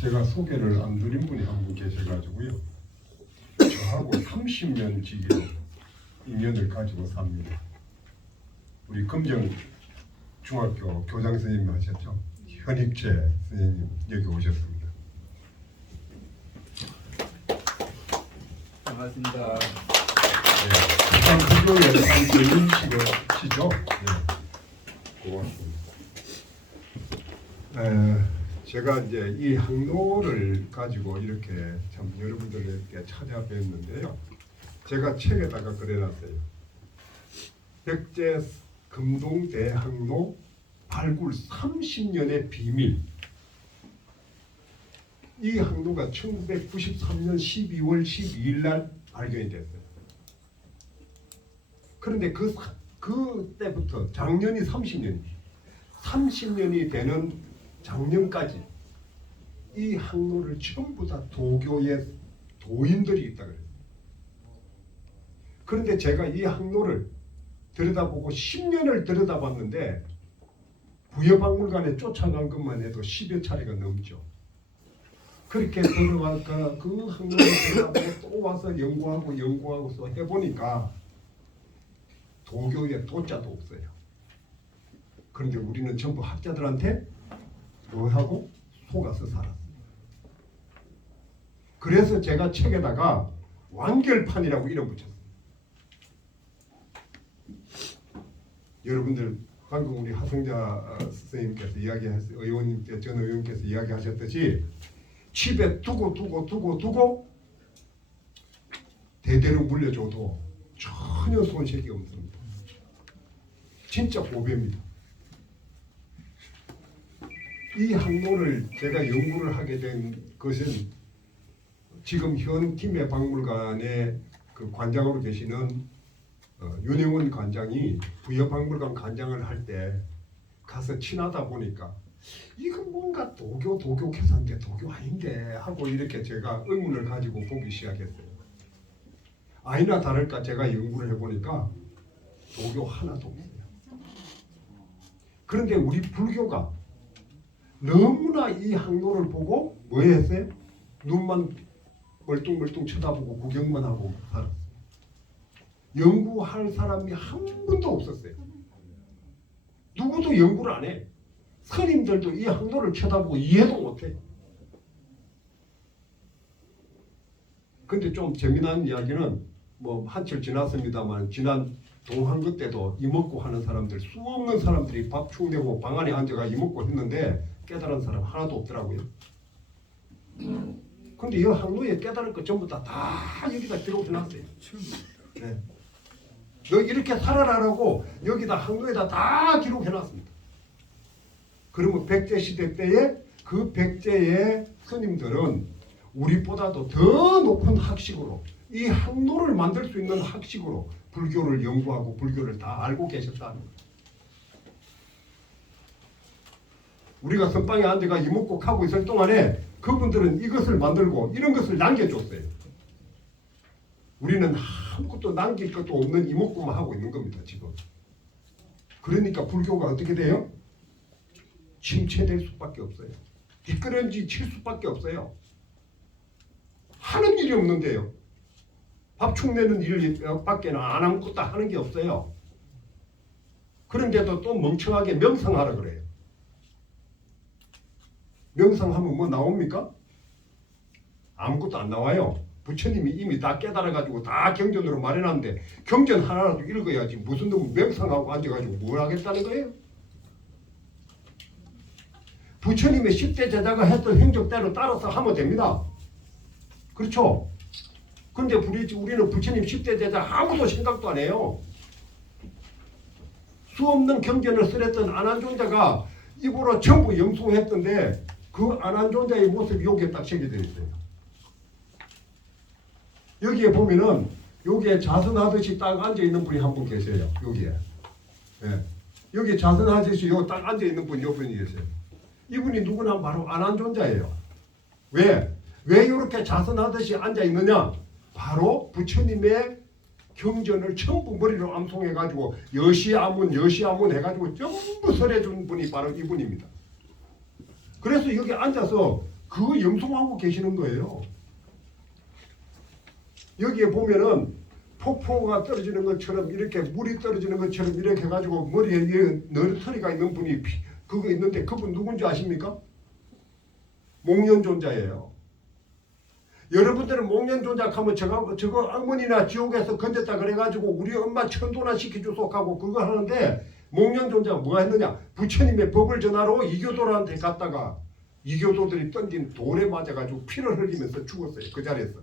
제가 소개를 안 드린 분이 한 분 계셔가지고요. 저하고 30년 지기 인연을 가지고 삽니다. 우리 금정 중학교 교장 선생님 하셨죠? 현익재 선생님 여기 오셨습니다. 반갑습니다. 부산 부교연합 전임식이시죠? 네. 고맙습니다. 제가 이제 이 항로를 가지고 이렇게 참 여러분들에게 찾아뵙는데요. 제가 책에다가 그려놨어요. 백제 금동대항로 발굴 30년의 비밀. 이 항로가 1993년 12월 12일 날 발견이 됐어요. 그런데 그때부터 작년이 30년이 되는 작년까지 이 항로를 전부 다 도교의 도인들이 있다 그래요. 그런데 제가 이 항로를 들여다보고 10년을 들여다봤는데 부여박물관에 쫓아간 것만 해도 10여 차례가 넘죠. 그렇게 들어갈까 그 항로를 들여다보고 또 와서 연구하고서 해보니까 도교의 도자도 없어요. 그런데 우리는 전부 학자들한테 뭐하고 속아서 살았어요. 그래서 제가 책에다가 완결판이라고 이름 붙였어요. 여러분들 방금 우리 하성자 선생님께서 이야기하셨어요. 전 의원께서 이야기하셨듯이 집에 두고 대대로 물려줘도 전혀 손색이 없습니다. 진짜 고배입니다. 이 항로를 제가 연구를 하게 된 것은 지금 현 김해 박물관의 그 관장으로 계시는 윤영원 관장이 부여박물관 관장을 할 때 가서 친하다 보니까 이건 뭔가 도교 계산제 도교 아닌데 하고 이렇게 제가 의문을 가지고 보기 시작했어요. 아니나 다를까 제가 연구를 해보니까 도교 하나도 없어요. 그런데 우리 불교가 너무나 이 항로를 보고 뭐 했어요? 눈만 멀뚱멀뚱 쳐다보고 구경만 하고 살았어요. 연구할 사람이 한 분도 없었어요. 누구도 연구를 안 해. 스님들도 이 항로를 쳐다보고 이해도 못해. 근데 좀 재미난 이야기는 뭐 한철 지났습니다만 지난 동한거 때도 이먹고 하는 사람들 수없는 사람들이 밥 축내고 방 안에 앉아가 이먹고 했는데 깨달은 사람 하나도 없더라고요. 근데 이 항로에 깨달을 것 전부 다 여기다 기록해놨어요. 네. 너 이렇게 살아라라고 여기다 항로에다 다 기록해놨습니다. 그러면 백제시대 때에 그 백제의 스님들은 우리보다도 더 높은 학식으로 이 항로를 만들 수 있는 학식으로 불교를 연구하고 불교를 다 알고 계셨다는 거예요. 우리가 선방에 앉아가 이목곡 하고 있을 동안에 그분들은 이것을 만들고 이런 것을 남겨줬어요. 우리는 아무것도 남길 것도 없는 이목구만 하고 있는 겁니다 지금. 그러니까 불교가 어떻게 돼요? 침체될 수밖에 없어요. 뒷걸음질 칠 수밖에 없어요. 하는 일이 없는데요. 밥축 내는 일밖에 안 아무것도 하는 게 없어요. 그런데도 또 멍청하게 명상하라 그래요. 명상하면 뭐 나옵니까? 아무것도 안 나와요. 부처님이 이미 다 깨달아가지고 다 경전으로 말해놨는데 경전 하나라도 읽어야지 무슨 놈 명상하고 앉아가지고 뭘 하겠다는 거예요? 부처님의 10대 제자가 했던 행적대로 따라서 하면 됩니다. 그렇죠? 근데 우리는 부처님 10대 제자 아무도 생각도 안 해요. 수없는 경전을 쓰랬던 안한존자가 입으로 전부 영송했던데 그 안한존자의 모습이 여기에 딱 새겨져 있어요. 여기에 보면은 여기에 자선하듯이 딱 앉아있는 분이 한 분 계세요. 여기에. 예. 여기 자선하듯이 여기 딱 앉아있는 분이 요 분이 계세요. 이분이 누구나 바로 안한존자예요. 왜 이렇게 자선하듯이 앉아있느냐? 바로 부처님의 경전을 전부 머리로 암송해가지고 여시아문 해가지고 전부 설해준 분이 바로 이분입니다. 그래서 여기 앉아서 그거 염송하고 계시는 거예요. 여기에 보면은 폭포가 떨어지는 것처럼 이렇게 물이 떨어지는 것처럼 이렇게 해가지고 머리에 너털이가 있는 분이 그거 있는데 그분 누군지 아십니까? 목련존자예요. 여러분들은 목련존자 하면 저거 악문이나 지옥에서 건졌다 그래가지고 우리 엄마 천도나 시켜주소 하고 그거 하는데 목련존자가 뭐가 했느냐? 부처님의 법을 전하러 이교도한테 갔다가 이교도들이 던진 돌에 맞아가지고 피를 흘리면서 죽었어요. 그 자리에서.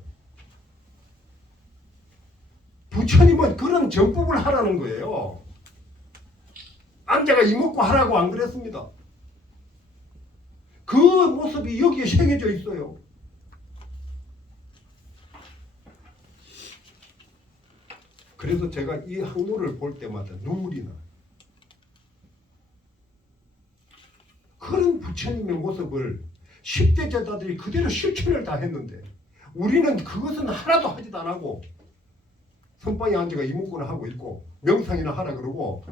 부처님은 그런 정법을 하라는 거예요. 안자가 이먹고 하라고 안 그랬습니다. 그 모습이 여기에 새겨져 있어요. 그래서 제가 이 항로를 볼 때마다 눈물이 나요. 그런 부처님의 모습을 10대 제자들이 그대로 실천을 다 했는데 우리는 그것은 하나도 하지도 안 하고 선방에 앉아가 이목구나 하고 있고 명상이나 하라 그러고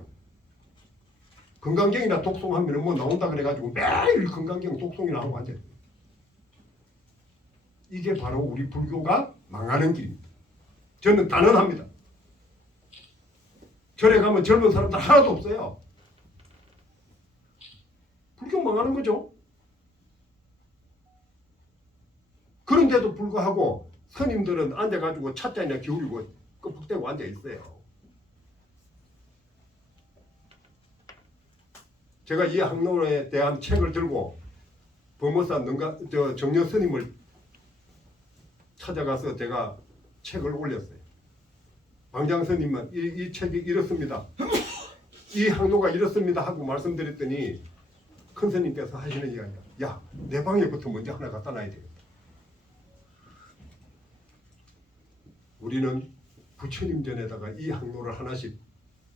건강경이나 독송하면 뭐 나온다 그래가지고 매일 건강경 독송이나 하고 앉아요. 이게 바로 우리 불교가 망하는 길입니다. 저는 단언합니다. 절에 가면 젊은 사람들 하나도 없어요. 불교 망하는 거죠. 그런데도 불구하고 스님들은 앉아가지고 찻잔이나 기울이고 끄북대고 앉아있어요. 제가 이 항로에 대한 책을 들고 범어사 정려 스님을 찾아가서 제가 책을 올렸어요. 방장 스님은 이 책이 이렇습니다. 이 항로가 이렇습니다 하고 말씀드렸더니 큰 스님께서 하시는 이야기야. 야, 내 방에부터 먼저 하나 갖다 놔야 되겠다. 우리는 부처님 전에다가 이 항로를 하나씩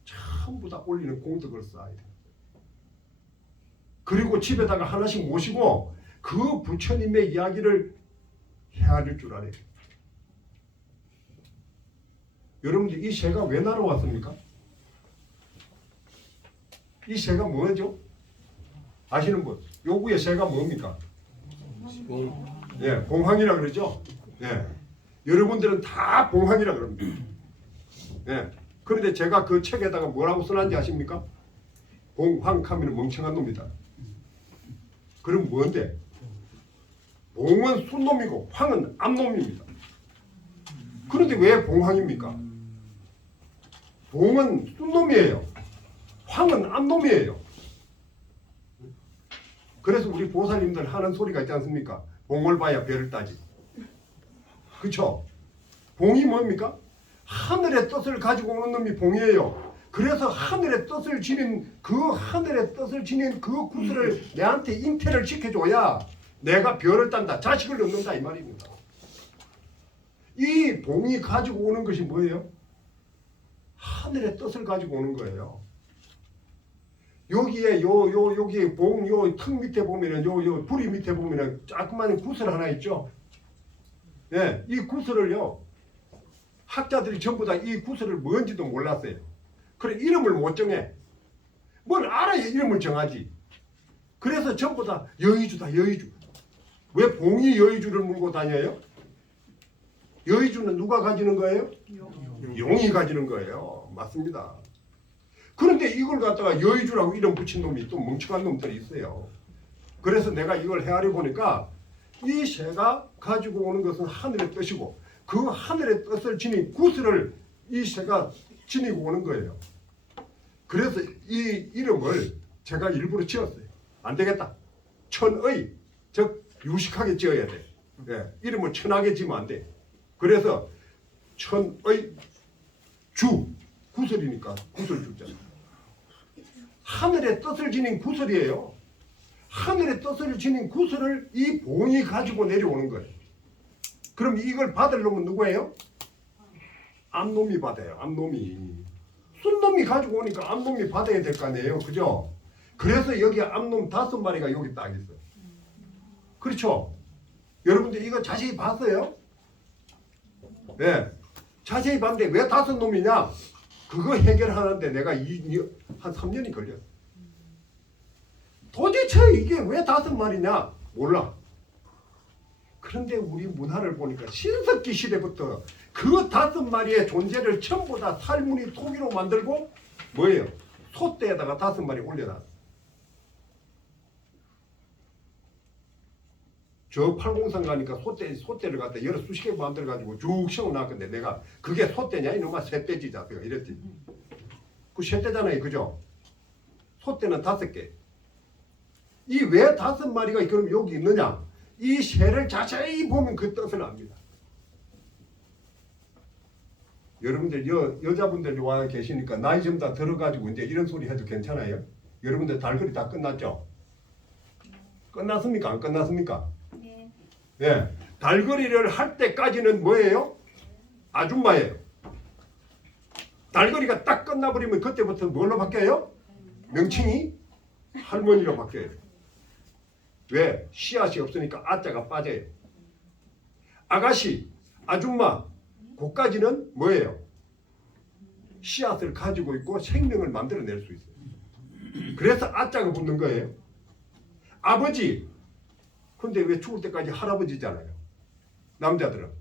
전부 다 올리는 공덕을 쌓아야 돼. 그리고 집에다가 하나씩 모시고 그 부처님의 이야기를 헤아릴 줄 알아야 돼. 여러분들 이 새가 왜 날아왔습니까? 이 새가 뭐죠? 아시는 분? 요구의 새가 뭡니까? 예, 봉황이라 그러죠? 예. 여러분들은 다 봉황이라 그럽니다. 예. 그런데 제가 그 책에다가 뭐라고 써놨는지 아십니까? 봉황하면 멍청한 놈이다. 그럼 뭔데? 봉은 순놈이고 황은 암놈입니다. 그런데 왜 봉황입니까? 봉은 순놈이에요. 황은 암놈이에요. 그래서 우리 보살님들 하는 소리가 있지 않습니까? 봉을 봐야 별을 따지. 그쵸? 봉이 뭡니까? 하늘의 뜻을 가지고 오는 놈이 봉이에요. 그래서 하늘의 뜻을 지닌 그 구슬을 내한테 잉태를 시켜줘야 내가 별을 딴다. 자식을 낳는다 이 말입니다. 이 봉이 가지고 오는 것이 뭐예요? 하늘의 뜻을 가지고 오는 거예요. 여기에 여기 봉 요 턱 밑에 보면은 요 부리 밑에 보면은 조그마한 구슬 하나 있죠. 예, 이 구슬을요 학자들이 전부 다 이 구슬을 뭔지도 몰랐어요. 그래 이름을 못 정해. 뭘 알아야 이름을 정하지. 그래서 전부 다 여의주다 여의주. 왜 봉이 여의주를 물고 다녀요? 여의주는 누가 가지는 거예요? 용이 가지는 거예요. 맞습니다. 그런데 이걸 갖다가 여의주라고 이름 붙인 놈이 또 멍청한 놈들이 있어요. 그래서 내가 이걸 헤아려 보니까 이 새가 가지고 오는 것은 하늘의 뜻이고 그 하늘의 뜻을 지닌 구슬을 이 새가 지니고 오는 거예요. 그래서 이 이름을 제가 일부러 지었어요. 안 되겠다. 천의, 즉 유식하게 지어야 돼. 예, 이름을 천하게 지으면 안 돼. 그래서 천의 주, 구슬이니까 구슬 주잖아. 하늘의 뜻을 지닌 구슬이에요. 하늘의 뜻을 지닌 구슬을 이 봉이 가지고 내려오는 거예요. 그럼 이걸 받을 놈은 누구예요? 암놈이 받아요. 암놈이. 순놈이 가지고 오니까 암놈이 받아야 될 거 아니에요. 그죠? 그래서 여기 암놈 5마리가 여기 딱 있어요. 그렇죠? 여러분들 이거 자세히 봤어요? 네. 자세히 봤는데 왜 5놈이냐? 그거 해결하는데 내가 한 3년이 걸렸어. 도대체 이게 왜 5마리냐? 몰라. 그런데 우리 문화를 보니까 신석기 시대부터 그 5마리의 존재를 전부 다 살무늬 토기로 만들고 뭐예요? 솥대에다가 5마리 올려놨어. 저 팔공산 가니까 솥대를 갖다 여러 수십 개 만들어가지고 쭉 세워놨건데 내가 그게 솥대냐 이놈아 쇠대지 자세가 이랬지. 그 쇠대잖아요, 그죠? 솥대는 5개. 이 왜 5마리가 그럼 여기 있느냐? 이 새를 자세히 보면 그 뜻을 압니다. 여러분들 여자분들 와 계시니까 나이 좀 다 들어가지고 이제 이런 소리 해도 괜찮아요? 여러분들 달거리 다 끝났죠? 끝났습니까? 안 끝났습니까? 네. 예, 달거리를 할 때까지는 뭐예요? 아줌마예요. 달거리가 딱 끝나버리면 그때부터 뭘로 바뀌어요? 명칭이 할머니로 바뀌어요. 왜? 씨앗이 없으니까 아자가 빠져요. 아가씨, 아줌마, 그까지는 뭐예요? 씨앗을 가지고 있고 생명을 만들어낼 수 있어요. 그래서 아자가 붙는 거예요. 아버지, 근데 왜 죽을 때까지 할아버지잖아요. 남자들은.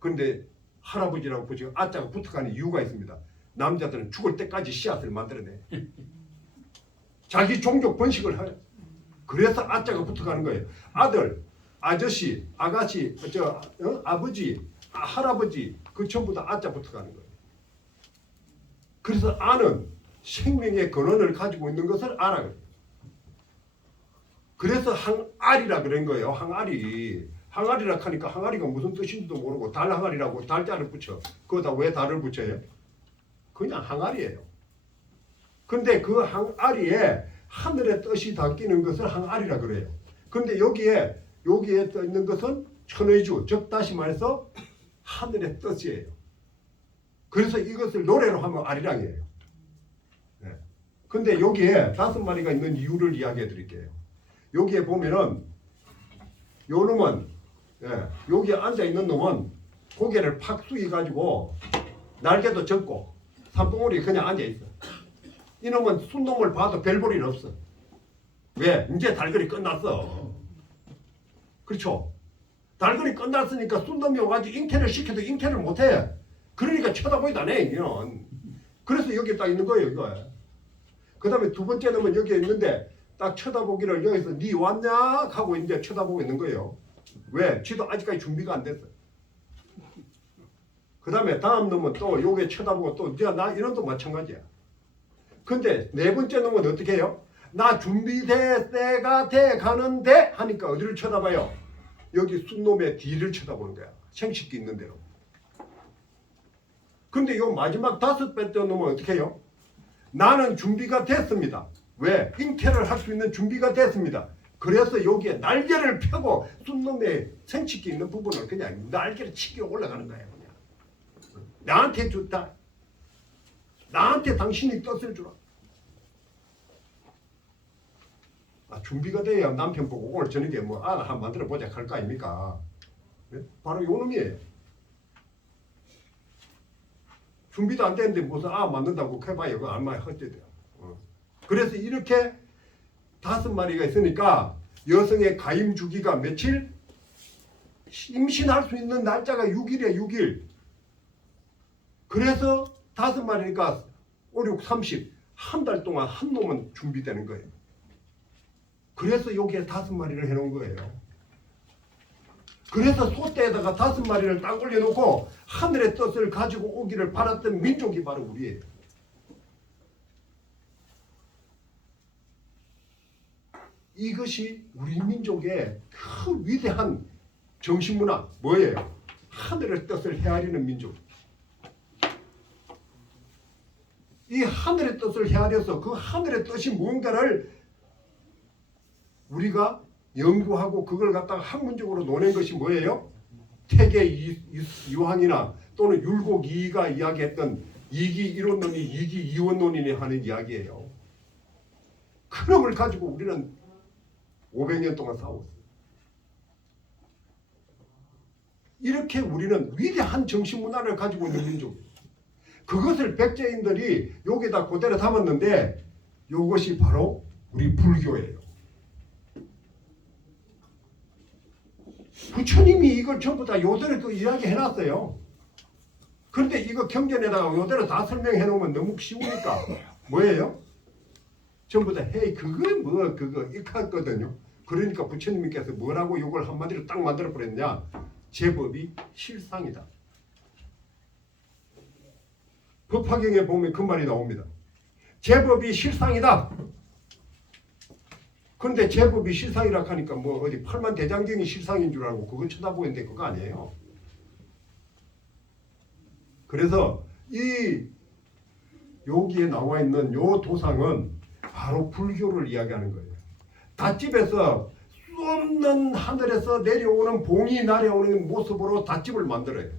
근데 할아버지라고 붙이고 아자가 붙어가는 이유가 있습니다. 남자들은 죽을 때까지 씨앗을 만들어내. 자기 종족 번식을 해요. 그래서 아자가 붙어가는 거예요. 아들, 아저씨, 아가씨, 아버지, 할아버지 그 전부 다 아자 붙어가는 거예요. 그래서 아는 생명의 근원을 가지고 있는 것을 알아요. 그래서 항아리라 그런 거예요. 항아리라 하니까 항아리가 무슨 뜻인지도 모르고 달항아리라고 달자를 붙여. 그거다 왜 달을 붙여요? 그냥 항아리예요. 근데 그 항아리에 하늘의 뜻이 담기는 것을 항아리라 그래요. 근데 여기에 떠 있는 것은 천의주, 즉 다시 말해서 하늘의 뜻이에요. 그래서 이것을 노래로 하면 아리랑이에요. 네. 근데 여기에 5마리가 있는 이유를 이야기해 드릴게요. 여기에 보면은 요 놈은 여기에 앉아 있는 놈은 고개를 팍 숙여 가지고 날개도 접고 산봉우리 그냥 앉아 있어. 이놈은 순놈을 봐도 별 볼 일 없어. 왜? 이제 달거리 끝났어. 그렇죠? 달거리 끝났으니까 순놈이 와가지고 잉태를 시켜도 잉태를 못해. 그러니까 쳐다보지도 않아. 이건. 그래서 여기 딱 있는 거예요. 이거. 그 다음에 두 번째 놈은 여기에 있는데 딱 쳐다보기를 여기서 니 왔냐? 하고 이제 쳐다보고 있는 거예요. 왜? 지도 아직까지 준비가 안 됐어. 그 다음에 다음 놈은 또 요게 쳐다보고 또 나 이런도 마찬가지야. 근데 네 번째 놈은 어떻게 해요? 나 준비돼 때가 돼 가는데 하니까 어디를 쳐다봐요? 여기 순놈의 뒤를 쳐다보는 거야. 생식기 있는 대로. 근데 요 마지막 5번째 놈은 어떻게 해요? 나는 준비가 됐습니다. 왜? 잉태를 할 수 있는 준비가 됐습니다. 그래서 여기에 날개를 펴고 순놈의 생식기 있는 부분을 그냥 날개를 치고 올라가는 거예요. 그냥. 나한테 줬다. 나한테 당신이 뜻을 주라. 준비가 돼야 남편 보고 오늘 저녁에 뭐 한번 만들어 보자 할 거 아닙니까? 네? 바로 요 놈이에요. 준비도 안 되는데 무슨 만든다고 해봐요. 그거 안 맞아 헛되대요. 그래서 이렇게 5마리가 있으니까 여성의 가임 주기가 며칠? 임신할 수 있는 날짜가 6일이야 6일. 그래서 5마리니까 5, 6, 30 한 달 동안 한 놈은 준비되는 거예요. 그래서 여기에 5마리를 해놓은 거예요. 그래서 솥대에다가 5마리를 딱 올려놓고 하늘의 뜻을 가지고 오기를 바랐던 민족이 바로 우리예요. 이것이 우리 민족의 큰 위대한 정신문화 뭐예요? 하늘의 뜻을 헤아리는 민족. 이 하늘의 뜻을 헤아려서 그 하늘의 뜻이 무언가를 우리가 연구하고 그걸 갖다가 학문적으로 논한 것이 뭐예요? 태계 이황이나 또는 율곡 이이가 이야기했던 이기 이론론이 이기 이원론이니 하는 이야기예요. 그놈을 가지고 우리는 500년 동안 싸웠어요. 이렇게 우리는 위대한 정신문화를 가지고 있는 민족이에요. 그것을 백제인들이 여기다 그대로 담았는데 이것이 바로 우리 불교예요. 부처님이 이걸 전부 다 요대로 또 이야기 해놨어요. 그런데 이거 경전에다가 요대로 다 설명해 놓으면 너무 쉬우니까 뭐예요? 전부 다 헤이 그거 뭐 그거 익었거든요. 그러니까 부처님께서 뭐라고 이걸 한마디로 딱 만들어 버렸냐? 제법이 실상이다. 법화경에 보면 그 말이 나옵니다. 제법이 실상이다. 그런데 제법이 실상이라 하니까 뭐 어디 팔만대장경이 실상인 줄 알고 그거 쳐다보는데 그거 아니에요. 그래서 이 여기에 나와 있는 요 도상은 바로 불교를 이야기하는 거예요. 닷집에서 수없는 하늘에서 내려오는 봉이 날아오는 모습으로 닷집을 만들어요.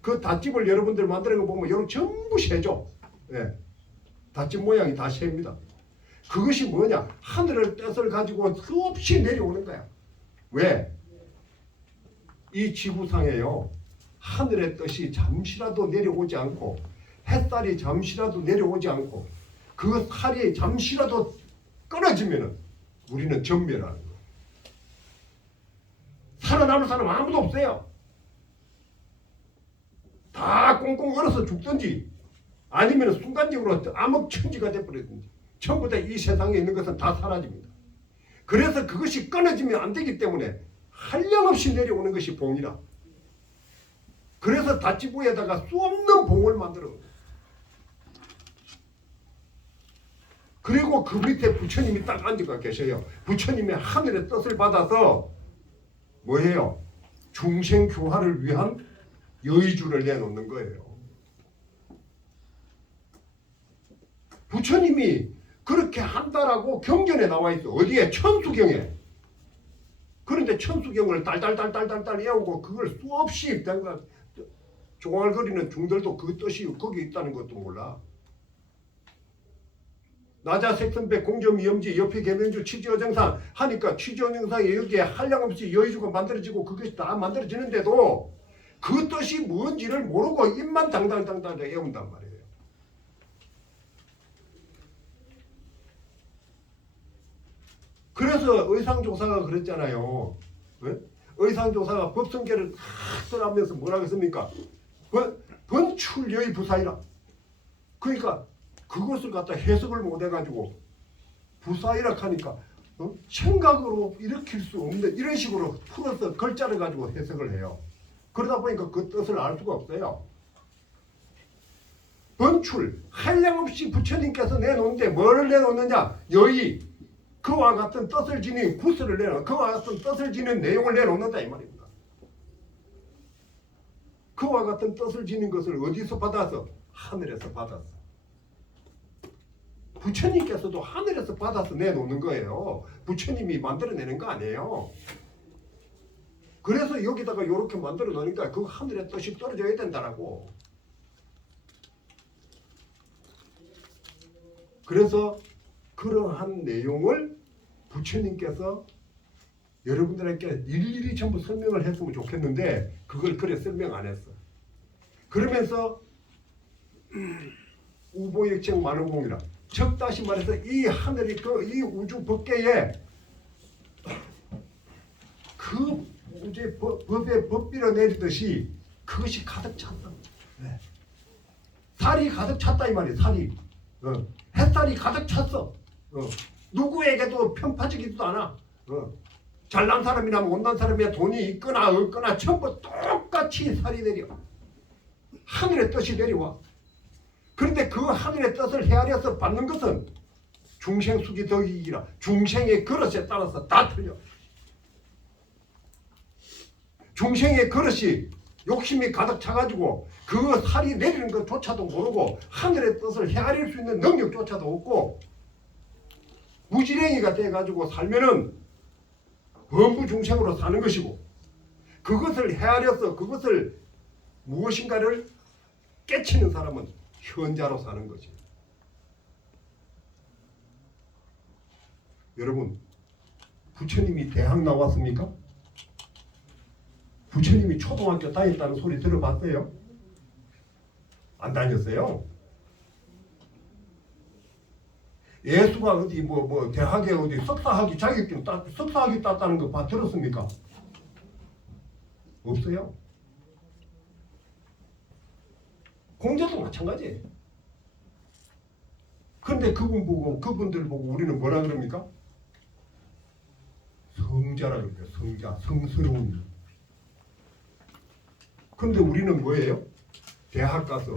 그 닷집을 여러분들 만드는 거 보면 여러분 전부 새죠. 예. 닷집 모양이 다 새입니다. 그것이 뭐냐? 하늘의 뜻을 가지고 수없이 내려오는 거야. 왜? 이 지구상에요. 하늘의 뜻이 잠시라도 내려오지 않고 햇살이 잠시라도 내려오지 않고 그 살이 잠시라도 끊어지면 우리는 전멸하는 거예요. 살아남을 사람 아무도 없어요. 다 꽁꽁 얼어서 죽든지 아니면 순간적으로 암흑천지가 돼버리든지 전부 다 이 세상에 있는 것은 다 사라집니다. 그래서 그것이 끊어지면 안 되기 때문에 한량없이 내려오는 것이 봉이라. 그래서 닷지부에다가 수없는 봉을 만들어. 그리고 그 밑에 부처님이 딱 앉아 계셔요. 부처님의 하늘의 뜻을 받아서 뭐예요? 중생 교화를 위한 여의주를 내놓는 거예요. 부처님이 그렇게 한다라고 경전에 나와 있어. 어디에? 천수경에. 그런데 천수경을 딸딸딸딸딸 외우고 그걸 수없이 종알거리는 중들도 그 뜻이 거기 있다는 것도 몰라. 나자색선배 공점이염지 옆에 계명주 취지어정상 하니까 취지어정상이 여기에 한량없이 여의주가 만들어지고 그것이 다 만들어지는데도 그 뜻이 뭔지를 모르고 입만 당당당당 외운단 말이에요. 그래서 의상조사가 그랬잖아요. 네? 의상조사가 법성계를 다 떠나면서 뭐라고 했습니까? 번출여의 부사이라. 그러니까 그것을 갖다 해석을 못해가지고 부사이라 하니까 생각으로 일으킬 수 없는 이런 식으로 풀어서 글자를 가지고 해석을 해요. 그러다 보니까 그 뜻을 알 수가 없어요. 번출, 한량없이 부처님께서 내놓는데 뭐를 내놓느냐? 여의. 그와 같은 뜻을 지닌 구슬을 내놓는 그와 같은 뜻을 지닌 내용을 내놓는다 이 말입니다. 그와 같은 뜻을 지닌 것을 어디서 받아서? 하늘에서 받았어. 부처님께서도 하늘에서 받아서 내놓는 거예요. 부처님이 만들어내는 거 아니에요. 그래서 여기다가 이렇게 만들어 놓으니까 그 하늘의 뜻이 떨어져야 된다라고. 그래서 그러한 내용을 부처님께서 여러분들에게 일일이 전부 설명을 했으면 좋겠는데 그걸 그래 설명 안 했어. 그러면서 우보역청 만원공이라 즉 다시 말해서 이 하늘이 이 우주 법계에 그 이제 법에 법비로 내리듯이 그것이 가득 찼다. 네. 살이 가득 찼다 이 말이에요. 살이 햇살이 가득 찼어. 누구에게도 편파적이지도 않아. 잘난 사람이나 못난 사람이나 돈이 있거나 없거나 전부 똑같이 살이 내려. 하늘의 뜻이 내려와. 그런데 그 하늘의 뜻을 헤아려서 받는 것은 중생수기 덕이기라. 중생의 그릇에 따라서 다 틀려. 중생의 그릇이 욕심이 가득 차가지고 그 살이 내리는 것조차도 모르고 하늘의 뜻을 헤아릴 수 있는 능력조차도 없고 무지랭이가 돼가지고 살면은 범부중생으로 사는 것이고 그것을 헤아려서 그것을 무엇인가를 깨치는 사람은 현자로 사는 거지. 여러분 부처님이 대학 나왔습니까? 부처님이 초등학교 다녔다는 소리 들어봤어요? 안 다녔어요? 예수가 어디 대학에 어디 석사학위 자격증 석사학위 땄다는 거 들었습니까? 없어요. 공자도 마찬가지예요. 그런데 그분들 보고 우리는 뭐라 그럽니까? 성자라 그래요. 성자, 성스러운. 그런데 우리는 뭐예요? 대학 가서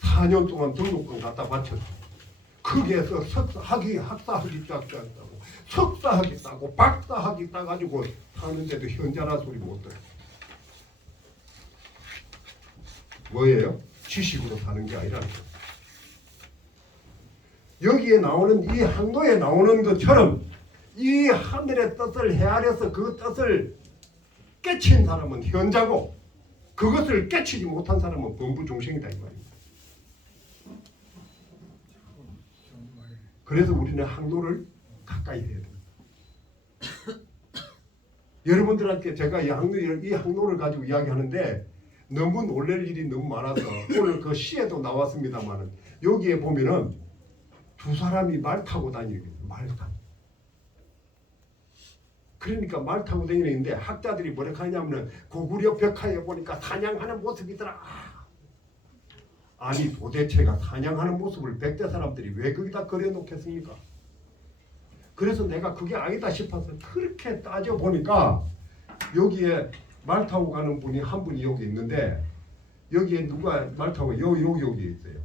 4년 동안 등록금 갖다 바쳤어. 거기에서 학사학위 따고 석사학위 따고 박사학위 따가지고 사는데도 현자라 소리 못 들어요. 뭐예요? 지식으로 사는 게 아니라는 거예요. 여기에 나오는 이 항도에 나오는 것처럼 이 하늘의 뜻을 헤아려서 그 뜻을 깨친 사람은 현자고 그것을 깨치지 못한 사람은 범부종생이다 이 말입니다. 그래서 우리는 항도를 가까이 해야 됩니다. 여러분들한테 제가 이 항도를 가지고 이야기하는데 너무 놀랄 일이 너무 많아서 오늘 그 시에도 나왔습니다만은 여기에 보면은 두 사람이 말 타고 다니는 거예요. 말 타고. 그러니까 말 타고 다니는데 학자들이 뭐라 하냐면은 고구려 벽화에 보니까 사냥하는 모습이더라. 아니 도대체가 사냥하는 모습을 백제 사람들이 왜 거기다 그려놓겠습니까? 그래서 내가 그게 아니다 싶어서 그렇게 따져보니까 여기에 말 타고 가는 분이 한 분이 여기 있는데 여기에 누가 말 타고 여기 있어요.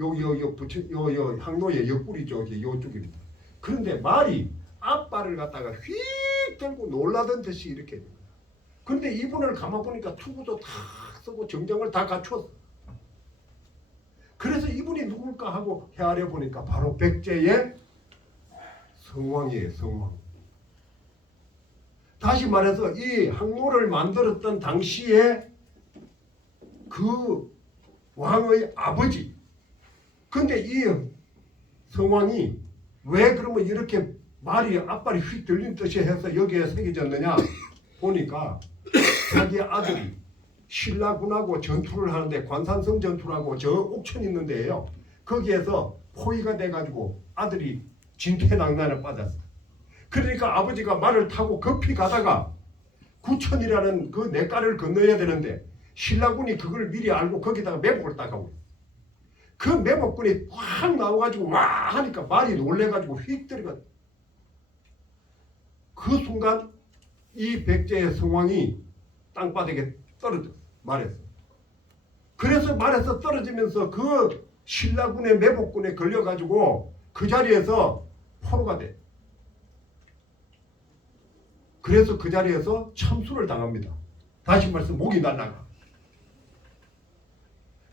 요 항로의 옆구리 쪽이 요쪽입니다. 그런데 말이 앞발을 갖다가 휙 들고 놀라던 듯이 이렇게 됩니다. 그런데 이분을 가만 보니까 투구도 다 쓰고 정장을 다 갖추었어. 그래서 이분이 누굴까 하고 헤아려 보니까 바로 백제의 성왕이에요. 성왕. 다시 말해서 이 항로를 만들었던 당시에 그 왕의 아버지. 근데 이 성왕이 왜 그러면 이렇게 말이 앞발이 휙 들린 듯이 해서 여기에 새겨졌느냐 보니까 자기 아들이 신라군하고 전투를 하는데 관산성 전투라고 저 옥천 있는 데예요. 거기에서 포위가 돼가지고 아들이 진퇴낭난에 빠졌어. 그러니까 아버지가 말을 타고 급히 가다가 구천이라는 그 냇가를 건너야 되는데 신라군이 그걸 미리 알고 거기다가 매복을 따가고 그 매복군이 확 나와가지고 와 하니까 말이 놀래가지고 휙 들어가. 그 순간 이 백제의 성왕이 땅바닥에 떨어져 말했어. 그래서 말에서 떨어지면서 그 신라군의 매복군에 걸려가지고 그 자리에서 포로가 돼. 그래서 그 자리에서 참수를 당합니다. 다시 말해서 목이 날아가.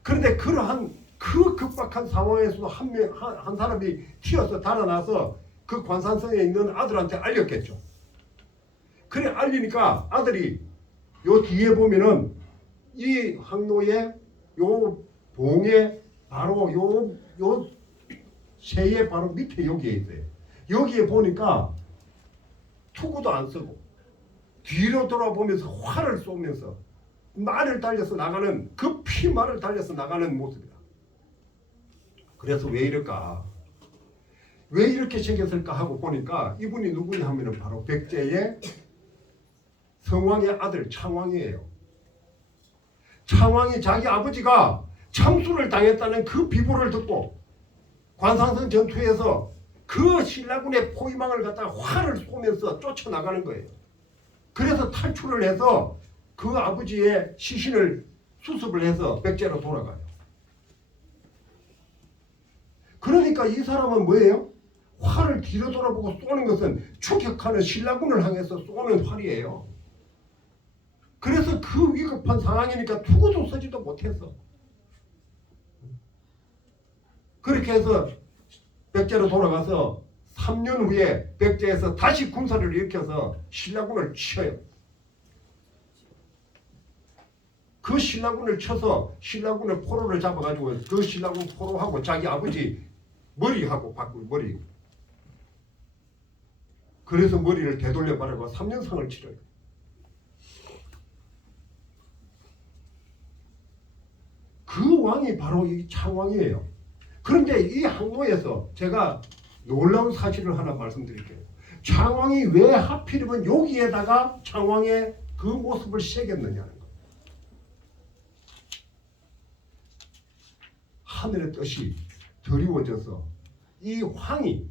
그런데 그러한 그 급박한 상황에서도 한 사람이 튀어서 달아나서 그 관산성에 있는 아들한테 알렸겠죠. 그래 알리니까 아들이 요 뒤에 보면은 이 항로의 요 봉에 바로 요 새의 바로 밑에 여기에 있어요. 여기에 보니까 투구도 안 쓰고 뒤로 돌아보면서 활을 쏘면서 말을 달려서 나가는 급히 말을 달려서 나가는 모습이다. 그래서 왜 이럴까? 왜 이렇게 생겼을까 하고 보니까 이분이 누구냐 하면은 바로 백제의 성왕의 아들 창왕이에요. 창왕이 자기 아버지가 참수를 당했다는 그 비보를 듣고 관산성 전투에서 그 신라군의 포위망을 갖다가 활을 쏘면서 쫓아나가는 거예요. 그래서 탈출을 해서 그 아버지의 시신을 수습을 해서 백제로 돌아가요. 그러니까 이 사람은 뭐예요? 활을 뒤로 돌아보고 쏘는 것은 추격하는 신라군을 향해서 쏘는 활이에요. 그래서 그 위급한 상황이니까 투구도 쓰지도 못했어. 그렇게 해서 백제로 돌아가서 3년 후에 백제에서 다시 군사를 일으켜서 신라군을 쳐요. 그 신라군을 쳐서 신라군의 포로를 잡아가지고 그 신라군 포로하고 자기 아버지 머리하고 바꾸고 머리. 그래서 머리를 되돌려 바르고 3년상을 치러요. 그 왕이 바로 이 창왕이에요. 그런데 이 항로에서 제가 놀라운 사실을 하나 말씀드릴게요. 창왕이 왜 하필이면 여기에다가 창왕의 그 모습을 새겼느냐는 거. 하늘의 뜻이 드리워져서 이 황이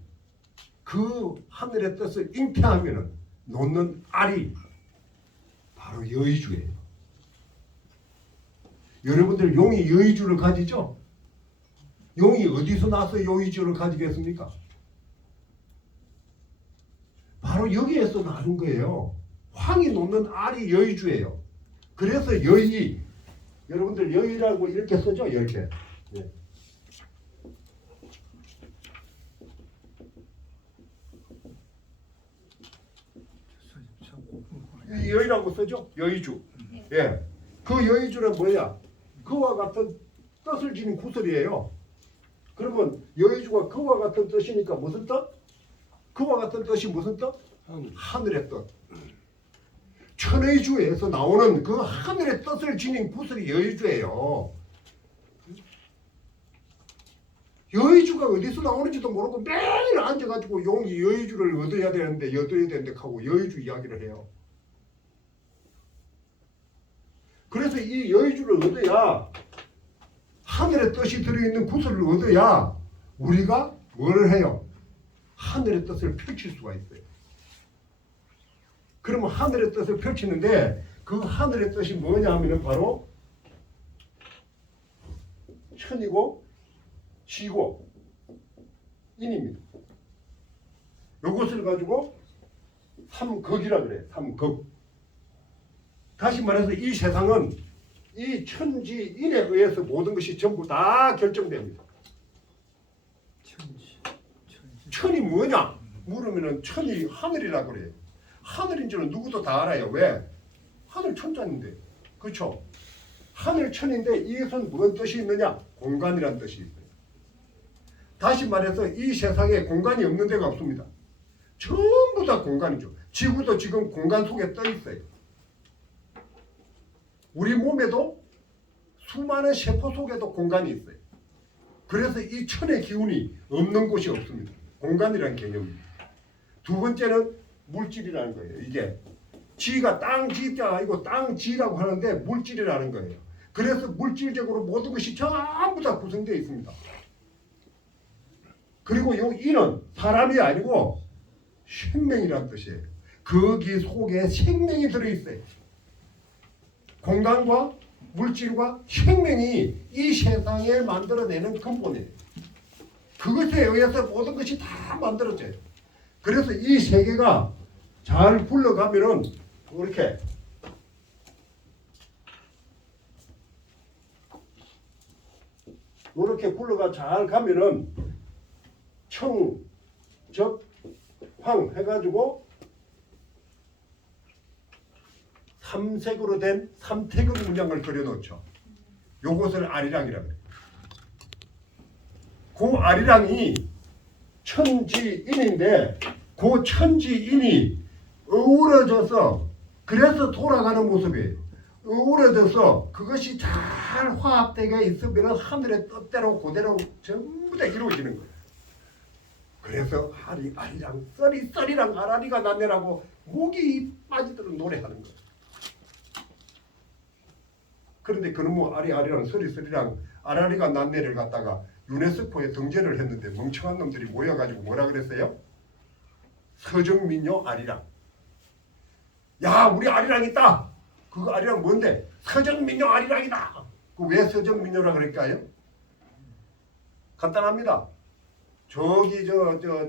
그 하늘의 뜻을 잉태하면은 놓는 알이 바로 여의주예요. 여러분들 용이 여의주를 가지죠? 용이 어디서 나서 여의주를 가지겠습니까? 바로 여기에서 나는 거예요. 황이 놓는 알이 여의주예요. 그래서 여의, 여러분들 여의라고 이렇게 쓰죠? 이렇게. 예. 여의라고 쓰죠? 여의주. 예. 그 여의주는 뭐야? 그와 같은 뜻을 지닌 구슬이에요. 그러면 여의주가 그와 같은 뜻이니까 무슨 뜻? 그와 같은 뜻이 무슨 뜻? 하늘의 뜻. 천의주에서 나오는 그 하늘의 뜻을 지닌 구슬이 여의주예요. 여의주가 어디서 나오는지도 모르고 매일 앉아가지고 용이 여의주를 얻어야 되는데 하고 여의주 이야기를 해요. 그래서 이 여의주를 얻어야, 하늘의 뜻이 들어있는 구슬을 얻어야 우리가 뭘 해요? 하늘의 뜻을 펼칠 수가 있어요. 그러면 하늘의 뜻을 펼치는데 그 하늘의 뜻이 뭐냐 하면 바로 천이고 지고 인입니다. 이것을 가지고 삼극이라 그래요. 삼극. 다시 말해서 이 세상은 이 천지인에 의해서 모든 것이 전부 다 결정됩니다. 천이 뭐냐? 물으면은 천이 하늘이라고 그래요. 하늘인 줄은 누구도 다 알아요. 왜? 하늘 천자인데. 그렇죠? 하늘 천인데 이것은 무슨 뜻이 있느냐? 공간이란 뜻이 있어요. 다시 말해서 이 세상에 공간이 없는 데가 없습니다. 전부 다 공간이죠. 지구도 지금 공간 속에 떠 있어요. 우리 몸에도 수많은 세포 속에도 공간이 있어요. 그래서 이 천의 기운이 없는 곳이 없습니다. 공간이라는 개념입니다. 두 번째는 물질이라는 거예요. 이게 지가 땅지가 아니고 땅지라고 하는데 물질이라는 거예요. 그래서 물질적으로 모든 것이 전부 다 구성되어 있습니다. 그리고 이 인은 사람이 아니고 생명이라는 뜻이에요. 거기 속에 생명이 들어있어요. 공간과 물질과 생명이 이 세상을 만들어내는 근본이에요. 그것에 의해서 모든 것이 다 만들어져요. 그래서 이 세계가 잘 굴러가면은 이렇게 굴러가 잘 가면은 청, 적, 황 해가지고 삼색으로 된 삼태극 문양을 그려놓죠. 요것을 아리랑이라고 해요. 그 아리랑이 천지인인데 그 천지인이 어우러져서 그래서 돌아가는 모습이에요. 어우러져서 그것이 잘 화합되게 있으면 하늘의 뜻대로 그대로 전부 다 이루어지는 거예요. 그래서 아리랑 썰이랑 아라리가 났네라고 목이 빠지도록 노래하는 거예요. 그런데 그놈의 아리랑 썰이랑 아라리가 났네를 갖다가 유네스코에 등재를 했는데 멍청한 놈들이 모여가지고 뭐라 그랬어요? 서정민요 아리랑. 야, 우리 아리랑 있다. 그거 아리랑 뭔데? 서정민요 아리랑이다. 그 왜 서정민요라 그럴까요? 간단합니다. 저기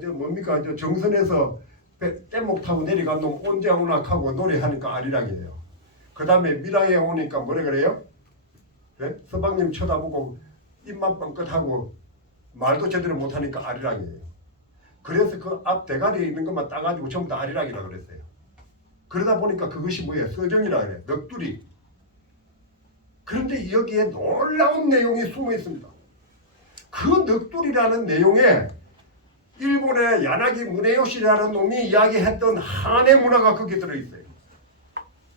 뭡니까 저 정선에서 뗏목 타고 내려간 놈 온장운악하고 노래하니까 아리랑이에요. 그 다음에 밀양에 오니까 뭐라 그래요? 네? 서방님 쳐다보고 입만 뻥끗하고 말도 제대로 못하니까 아리랑이에요. 그래서 그 앞 대가리에 있는 것만 따가지고 전부 다 아리랑이라고 그랬어요. 그러다 보니까 그것이 뭐예요? 서정이라 그래요. 넋두리. 그런데 여기에 놀라운 내용이 숨어 있습니다. 그 넋두리라는 내용에 일본의 야나기 무네요시라는 놈이 이야기했던 한의 문화가 거기에 들어있어요.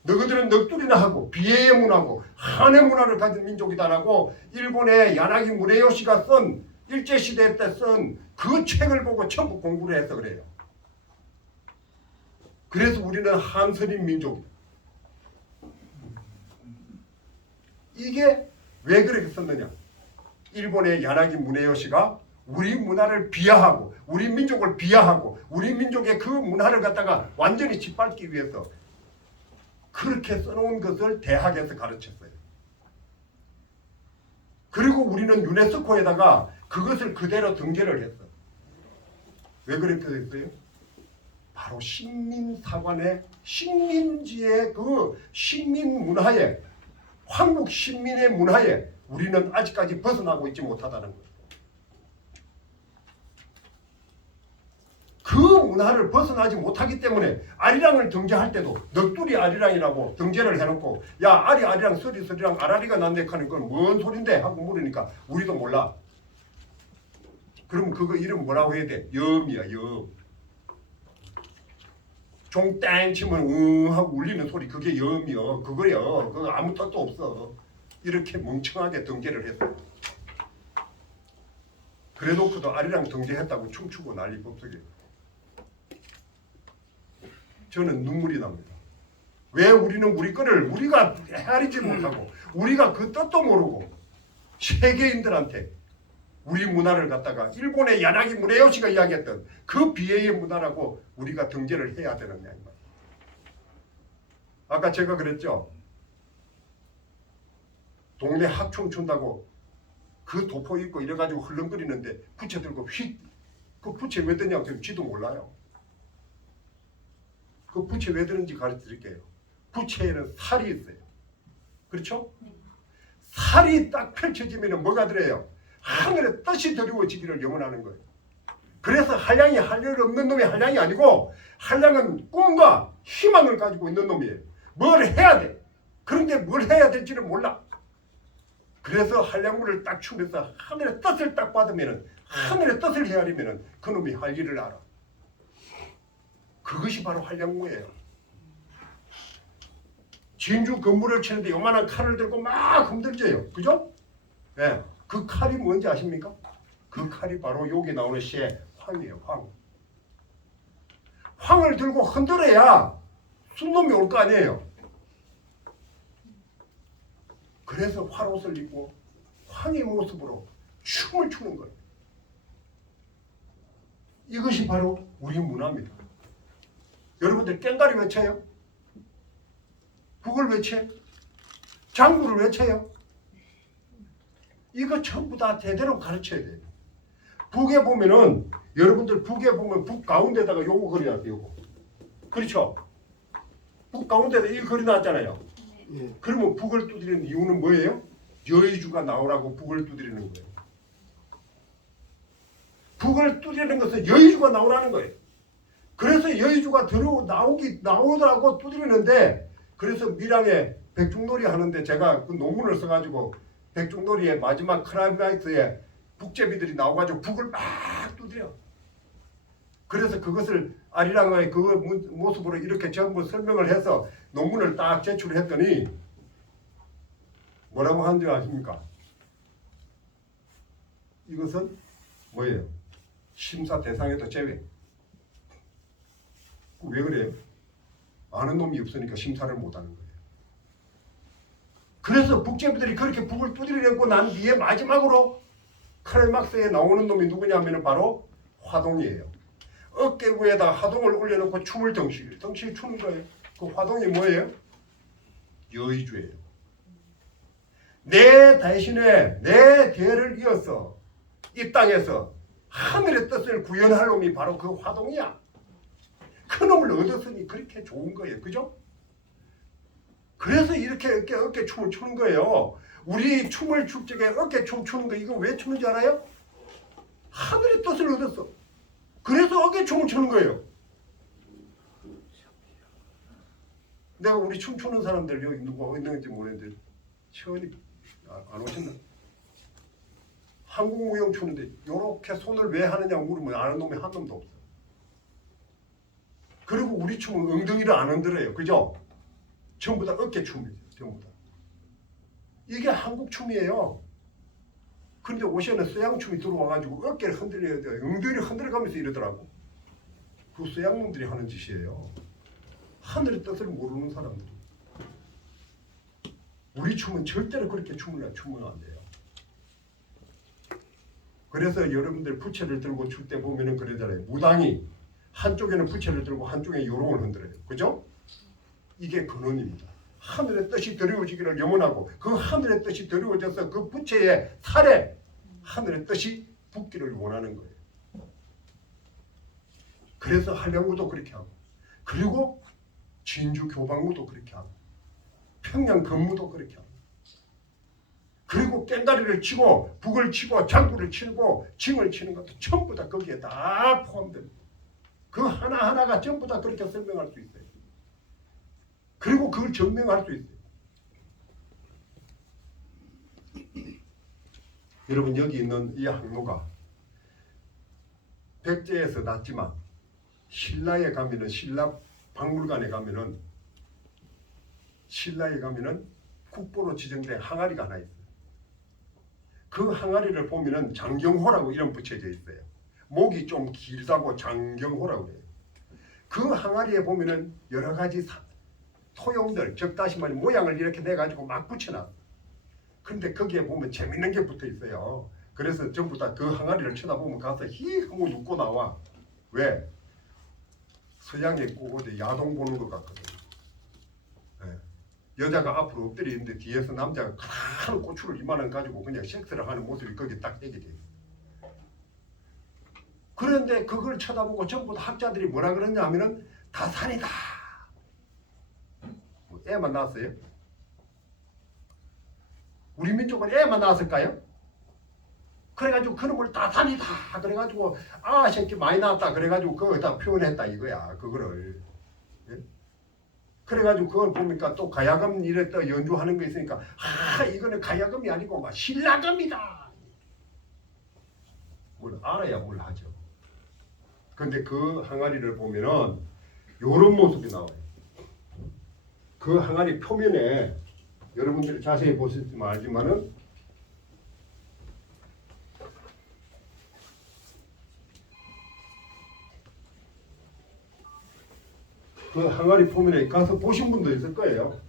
너희들은 넋두리나 하고 비해의 문화고 한의 문화를 가진 민족이다라고 일본의 야나기 무네요시가 쓴 일제시대 때 쓴 그 책을 보고 전부 공부를 해서 그래요. 그래서 우리는 한선인 민족. 이게 왜 그렇게 썼느냐? 일본의 야나기 무네요시가 우리 문화를 비하하고 우리 민족을 비하하고 우리 민족의 그 문화를 갖다가 완전히 짓밟기 위해서 그렇게 써놓은 것을 대학에서 가르쳤어요. 그리고 우리는 유네스코에다가 그것을 그대로 등재를 했어. 왜 그렇게 됐어요? 바로 식민사관의 식민지의 그 식민 문화에 한국 식민의 문화에 우리는 아직까지 벗어나고 있지 못하다는 거예요. 그 문화를 벗어나지 못하기 때문에 아리랑을 등재할 때도 넋두리 아리랑이라고 등재를 해놓고 야 아리 아리랑 서리 서리랑 아라리가 난데 하는 건 뭔 소린데 하고 물으니까 우리도 몰라. 그럼 그거 이름 뭐라고 해야 돼? 염이야 염. 종 땡 치면 응 하고 울리는 소리 그게 염이요. 그거요. 그거 아무 뜻도 없어. 이렇게 멍청하게 등재를 했어. 그래놓고도 아리랑 등재했다고 춤추고 난리 법석이에요. 저는 눈물이 납니다. 왜 우리는 우리 거를 우리가 헤아리지 못하고 우리가 그 뜻도 모르고 세계인들한테 우리 문화를 갖다가 일본의 야나기 무네요시가 이야기했던 그 비애의 문화라고 우리가 등재를 해야 되느냐 이 말. 아까 제가 그랬죠. 동네 학춤 춘다고 그 도포 입고 이래가지고 흘렁거리는데 부채 들고 휙 그 부채 왜 드냐고 지금 지도 몰라요. 그 부채 왜 드는지 가르쳐 드릴게요. 부채에는 살이 있어요. 그렇죠? 살이 딱 펼쳐지면 뭐가 들어요? 하늘에 뜻이 드리워지기를 영원하는 거예요. 그래서 한량이 할 일 없는 놈이 한량이 아니고 한량은 꿈과 희망을 가지고 있는 놈이에요. 뭘 해야 돼. 그런데 뭘 해야 될지를 몰라. 그래서 한량물을 딱 추면서 하늘의 뜻을 딱 받으면 하늘의 뜻을 헤아리면 그놈이 할 일을 알아. 그것이 바로 한량무예요. 진주 건물을 치는데 요만한 칼을 들고 막 흔들져요. 그죠? 네. 그 칼이 뭔지 아십니까? 그 칼이 바로 여기 나오는 쇠 황이에요. 황. 황을 들고 흔들어야 순놈이 올 거 아니에요. 그래서 활옷을 입고 황의 모습으로 춤을 추는 거예요. 이것이 바로 우리 문화입니다. 여러분들 깽가리 외쳐요? 북을 외쳐요? 장구를 외쳐요? 이거 전부 다 제대로 가르쳐야 돼요. 북에 보면은 여러분들 북에 보면 북 가운데다가 요거 그려놨어요. 요거. 그렇죠? 북 가운데다 이 그려놨잖아요. 예. 그러면 북을 두드리는 이유는 뭐예요? 여의주가 나오라고 북을 두드리는 거예요. 북을 두드리는 것은 여의주가 나오라는 거예요. 그래서 여의주가 나오더라고 두드리는데 그래서 밀양에 백중놀이 하는데 제가 그 논문을 써가지고 백중놀이의 마지막 클라이맥스에 북제비들이 나와가지고 북을 막 두드려. 그래서 그것을 아리랑의 그 모습으로 이렇게 전부 설명을 해서 논문을 딱 제출했더니 뭐라고 하는지 아십니까? 이것은 뭐예요? 심사 대상에도 제외. 왜 그래요? 아는 놈이 없으니까 심사를 못하는 거예요. 그래서 북제비들이 그렇게 북을 두드려내고 난 뒤에 마지막으로 클라이막스에 나오는 놈이 누구냐면 바로 화동이에요. 어깨 위에다 화동을 올려놓고 춤을 덩실 추는 거예요. 그 화동이 뭐예요? 여의주예요. 내 대신에 내 대를 이어서 이 땅에서 하늘의 뜻을 구현할 놈이 바로 그 화동이야. 그 놈을 얻었으니 그렇게 좋은 거예요. 그죠? 그래서 이렇게 어깨 춤을 추는 거예요. 우리 춤을 출 적에 어깨 춤 추는 거 이거 왜 추는 줄 알아요? 하늘의 뜻을 얻었어. 그래서 어깨 춤을 추는 거예요. 내가 우리 춤추는 사람들 여기 누가 있는지 모르겠는데 시원이 안 오셨나? 한국 무용 추는데 이렇게 손을 왜 하느냐 물으면 아는 놈이 한 놈도 없어. 그리고 우리 춤은 엉덩이를 안 흔들어요. 그죠? 전부 다 어깨 춤이죠. 전부 다. 이게 한국 춤이에요. 그런데 오시아는 서양 춤이 들어와가지고 어깨를 흔들려야 돼요. 엉덩이를 흔들어가면서 이러더라고. 그 서양 놈들이 하는 짓이에요. 하늘의 뜻을 모르는 사람들. 우리 춤은 절대로 그렇게 추면 안 돼요. 그래서 여러분들 부채를 들고 출 때 보면은 그러잖아요. 무당이 한쪽에는 부채를 들고 한쪽에 요롱을 흔들어요. 그죠? 이게 근원입니다. 하늘의 뜻이 드리워지기를 염원하고 그 하늘의 뜻이 드리워져서 그 부채의 살에 하늘의 뜻이 붙기를 원하는 거예요. 그래서 한량구도 그렇게 하고, 그리고 진주 교방무도 그렇게 하고, 평양 근무도 그렇게 하고, 그리고 꽹다리를 치고 북을 치고 장구를 치고 징을 치는 것도 전부 다 거기에 다 포함됩니다. 그 하나하나가 전부 다 그렇게 설명할 수 있어요. 그리고 그걸 증명할 수 있어요. 여러분, 여기 있는 이 항로가 백제에서 났지만 신라에 가면은, 신라 박물관에 가면은, 신라에 가면은 국보로 지정된 항아리가 하나 있어요. 그 항아리를 보면은 장경호라고 이름 붙여져 있어요. 목이 좀 길다고 장경호라고 그래요. 그 항아리에 보면은 여러 가지 토용들, 즉 다시 말해 모양을 이렇게 내가지고 막 붙여놨어. 근데 거기에 보면 재밌는 게 붙어 있어요. 그래서 전부 다 그 항아리를 쳐다보면 가서 히 하고 웃고 나와. 왜? 서양에 꼭 어디 야동 보는 것 같거든. 네. 여자가 앞으로 엎드려 있는데 뒤에서 남자가 큰 고추를 이만한 가지고 그냥 섹스를 하는 모습이 거기 딱 되게 돼. 그런데 그걸 쳐다보고 전부 다 학자들이 뭐라 그러냐 하면은 다 산이다. 뭐 애만 낳았어요? 우리 민족은 애만 낳았을까요? 그래가지고 그놈을 다 산이다. 그래가지고 아 새끼 많이 낳았다. 그래가지고 그걸 다 표현했다 이거야. 그거를. 예? 그래가지고 그걸 보니까 또 가야금 이래 또 연주하는 거 있으니까 아 이거는 가야금이 아니고 막 신라금이다. 뭘 알아야 뭘 하죠. 근데 그 항아리를 보면은 요런 모습이 나와요. 그 항아리 표면에 여러분들이 자세히 보시면 알지만은 그 항아리 표면에 가서 보신 분도 있을 거예요.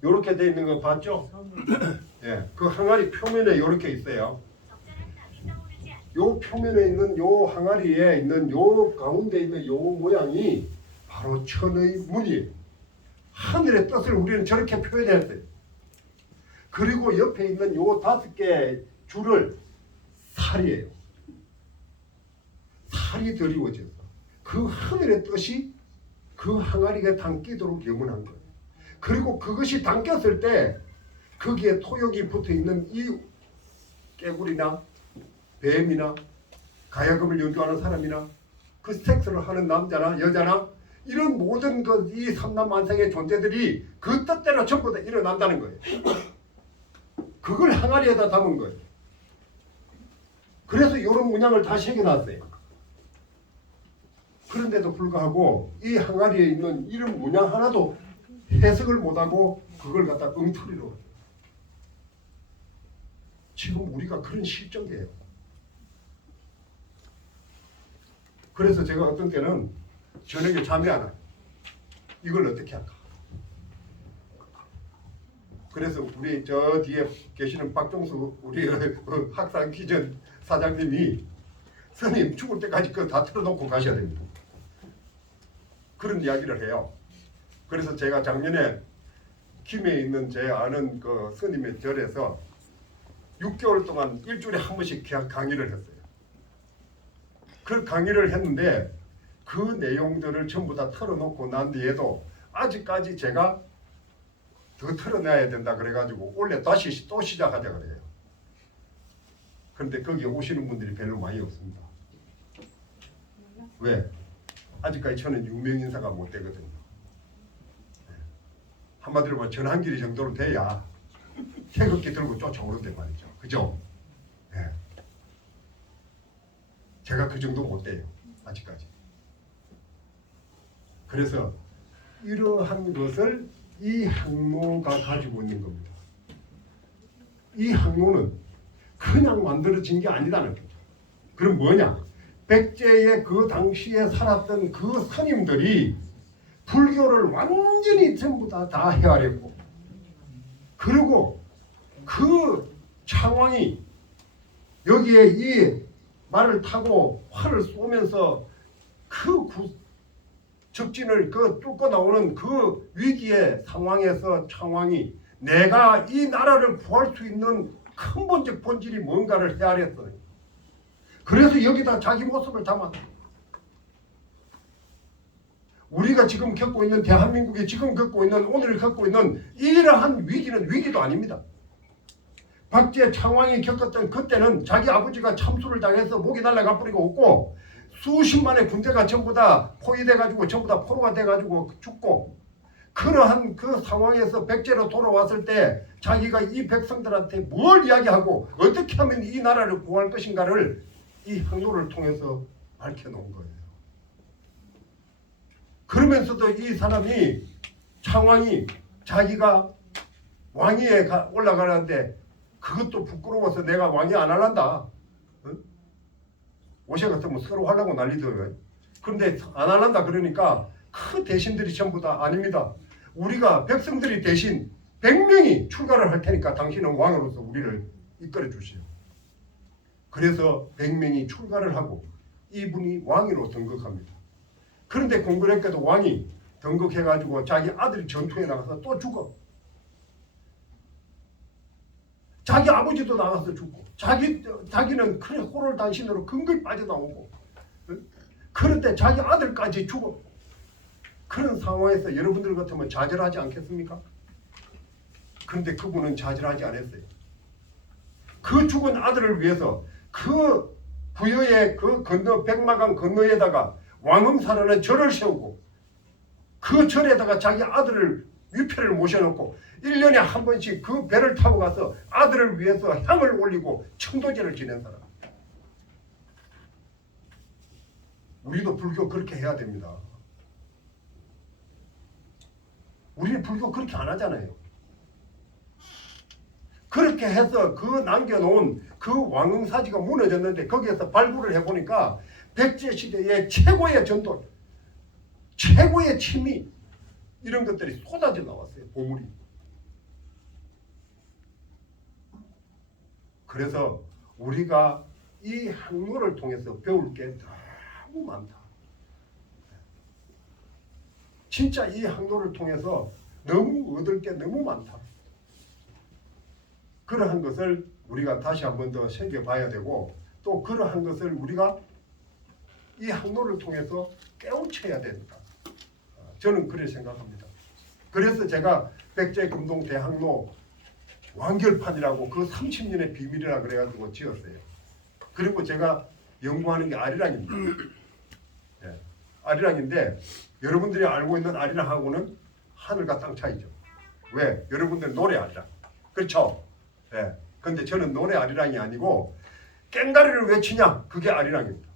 요렇게 돼 있는 거 봤죠? 예, 그 항아리 표면에 요렇게 있어요. 요 표면에 있는 요 항아리에 있는 요 가운데 있는 요 모양이 바로 천의 문이에요. 하늘의 뜻을 우리는 저렇게 표현했어요. 그리고 옆에 있는 요 5개 줄을 살이에요. 살이 드리워져서 그 하늘의 뜻이 그 항아리가 담기도록 염원한 거예요. 그리고 그것이 담겼을 때 거기에 토역이 붙어있는 이 깨구리나 뱀이나 가야금을 연주하는 사람이나 그 섹스를 하는 남자나 여자나 이런 모든 이 삼남만상의 존재들이 그 뜻대로 전부 다 일어난다는 거예요. 그걸 항아리에다 담은 거예요. 그래서 이런 문양을 다 새겨놨어요. 그런데도 불구하고 이 항아리에 있는 이런 문양 하나도 해석을 못하고 그걸 갖다 엉터리로 지금 우리가 그런 실정이에요. 그래서 제가 어떤 때는 저녁에 잠이 안 와요. 이걸 어떻게 할까? 그래서 우리 저 뒤에 계시는 박종수 우리 학산 기전 사장님이 스님 죽을 때까지 그거 다 틀어놓고 가셔야 됩니다. 그런 이야기를 해요. 그래서 제가 작년에 김해에 있는 제 아는 그 스님의 절에서 6개월 동안 일주일에 한 번씩 강의를 했어요. 그 강의를 했는데 그 내용들을 전부 다 털어놓고 난 뒤에도 아직까지 제가 더 털어내야 된다 그래가지고 원래 다시 또 시작하자 그래요. 그런데 거기에 오시는 분들이 별로 많이 없습니다. 왜? 아직까지 저는 유명인사가 못 되거든요. 한마디로 말하면 전환길이 정도로 돼야 태극기 들고 쫓아오는데 말이죠. 그죠? 네. 제가 그 정도 못 돼요. 아직까지. 그래서 이러한 것을 이 항로가 가지고 있는 겁니다. 이 항로는 그냥 만들어진 게 아니라는 거죠. 그럼 뭐냐? 백제의 그 당시에 살았던 그 스님들이 불교를 완전히 전부 다 헤아렸고, 그리고 그 창왕이 여기에 이 말을 타고 활을 쏘면서 그 적진을 그 뚫고 나오는 그 위기의 상황에서 창왕이 내가 이 나라를 구할 수 있는 근본적 본질이 뭔가를 헤아렸어요. 그래서 여기다 자기 모습을 담았다. 우리가 지금 겪고 있는, 대한민국이 지금 겪고 있는, 오늘 겪고 있는 이러한 위기는 위기도 아닙니다. 박제 창왕이 겪었던 그때는 자기 아버지가 참수를 당해서 목이 날아가 버리고 없고, 수십만의 군대가 전부 다 포위돼가지고 전부 다 포로가 돼가지고 죽고, 그러한 그 상황에서 백제로 돌아왔을 때 자기가 이 백성들한테 뭘 이야기하고 어떻게 하면 이 나라를 구할 것인가를 이 항로를 통해서 밝혀놓은 거예요. 그러면서도 이 사람이, 창왕이 자기가 왕위에 올라가는데 그것도 부끄러워서 내가 왕위 안 할란다. 응? 오셔 같으면 서로 하려고 난리더라고요. 그런데 안 할란다 그러니까 그 대신들이 전부 다 아닙니다. 우리가 백성들이 대신 100명이 출가를 할 테니까 당신은 왕으로서 우리를 이끌어 주시오. 그래서 100명이 출가를 하고 이분이 왕위로 등극합니다. 그런데 공교롭게도 왕이 등극해가지고 자기 아들이 전투에 나가서 또 죽어. 자기 아버지도 나가서 죽고, 자기는 그래 호를 단신으로 근거히 빠져나오고, 그런데 자기 아들까지 죽어. 그런 상황에서 여러분들 같으면 좌절하지 않겠습니까? 그런데 그분은 좌절하지 않았어요. 그 죽은 아들을 위해서 그 부여의 그 건너, 백마강 건너에다가 왕음사라는 절을 세우고, 그 절에다가 자기 아들을 위패를 모셔놓고 1년에 한 번씩 그 배를 타고 가서 아들을 위해서 향을 올리고 청도제를 지낸 사람. 우리도 불교 그렇게 해야 됩니다. 우리는 불교 그렇게 안 하잖아요. 그렇게 해서 그 남겨놓은 그 왕흥사지가 무너졌는데 거기에서 발굴을 해보니까 백제 시대의 최고의 전도, 최고의 취미, 이런 것들이 쏟아져 나왔어요. 보물이. 그래서 우리가 이 항로를 통해서 배울 게 너무 많다. 진짜 이 항로를 통해서 너무 얻을 게 너무 많다. 그러한 것을 우리가 다시 한 번 더 새겨봐야 되고, 또 그러한 것을 우리가 이 항로를 통해서 깨우쳐야 된다. 저는 그렇게 생각합니다. 그래서 제가 백제금동 대항로 완결판이라고 그 30년의 비밀이라 그래가지고 지었어요. 그리고 제가 연구하는 게 아리랑입니다. 네. 아리랑인데 여러분들이 알고 있는 아리랑하고는 하늘과 땅 차이죠. 왜? 여러분들 노래 아리랑. 그렇죠? 네. 근데 저는 노래 아리랑이 아니고 깽가리를 왜 치냐? 그게 아리랑입니다.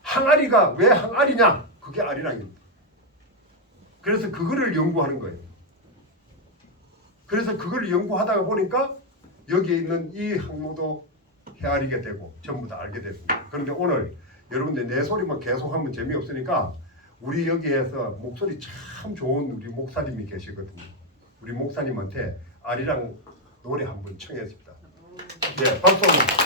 항아리가 왜 항아리냐? 그게 아리랑입니다. 그래서 그거를 연구하는 거예요. 그래서 그걸 연구하다가 보니까 여기에 있는 이 항로도 헤아리게 되고 전부 다 알게 됐습니다. 그런데 오늘 여러분들 내 소리만 계속하면 재미없으니까 우리 여기에서 목소리 참 좋은 우리 목사님이 계시거든요. 우리 목사님한테 아리랑 노래 한번 청했습니다. 네, 박수.